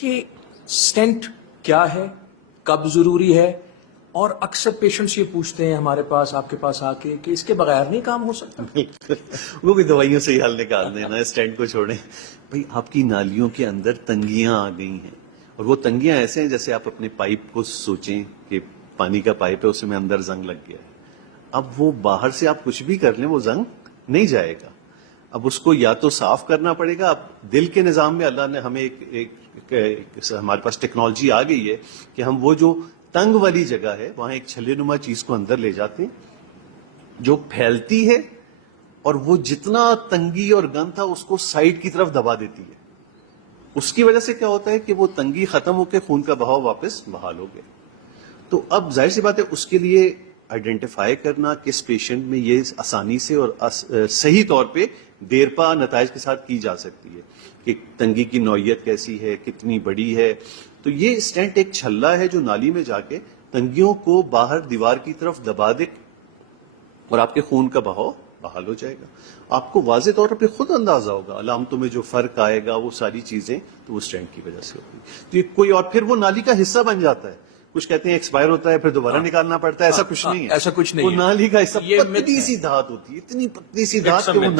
کہ سٹینٹ کیا ہے، کب ضروری ہے، اور اکثر پیشنٹس یہ پوچھتے ہیں ہمارے پاس، آپ کے پاس آ کے، کہ اس کے بغیر نہیں کام ہو سکتا؟ وہ بھی دوائیوں سے ہی حل نکال دیں نا، اسٹینٹ کو چھوڑیں. بھائی آپ کی نالیوں کے اندر تنگیاں آ گئی ہیں، اور وہ تنگیاں ایسے ہیں جیسے آپ اپنے پائپ کو سوچیں کہ پانی کا پائپ ہے، اس میں اندر زنگ لگ گیا ہے. اب وہ باہر سے آپ کچھ بھی کر لیں وہ زنگ نہیں جائے گا. اب اس کو یا تو صاف کرنا پڑے گا. اب دل کے نظام میں اللہ نے ہمیں ہمارے پاس ٹیکنالوجی آ گئی ہے کہ ہم وہ جو تنگ والی جگہ ہے وہاں ایک چھلے نما چیز کو اندر لے جاتے ہیں جو پھیلتی ہے، اور وہ جتنا تنگی اور گند تھا اس کو سائڈ کی طرف دبا دیتی ہے. اس کی وجہ سے کیا ہوتا ہے کہ وہ تنگی ختم ہو کے خون کا بہاؤ واپس بحال ہو گیا. تو اب ظاہر سی بات ہے اس کے لیے آئیڈینٹیفائی کرنا کس پیشنٹ میں یہ آسانی سے اور صحیح طور پہ دیر پا نتائج کے ساتھ کی جا سکتی ہے کہ تنگی کی نوعیت کیسی ہے، کتنی بڑی ہے. تو یہ اسٹینٹ ایک چھلا ہے جو نالی میں جا کے تنگیوں کو باہر دیوار کی طرف دبا دے اور آپ کے خون کا بہاؤ بحال ہو جائے گا. آپ کو واضح طور پہ خود اندازہ ہوگا، علامتوں میں جو فرق آئے گا وہ ساری چیزیں تو وہ اسٹینٹ کی وجہ سے ہوگی. تو یہ کوئی اور پھر وہ نالی کا حصہ بن جاتا ہے. کچھ کہتے ہیں ایکسپائر ہوتا ہے پھر دوبارہ نکالنا پڑتا ہے، ایسا کچھ نہیں ہے. ایسا کچھ نہیں وہ ہے. نالی کا حصہ یہ پتلی سی دھات ہوتی ہے، اتنی پتلی سی دھات کہ وہ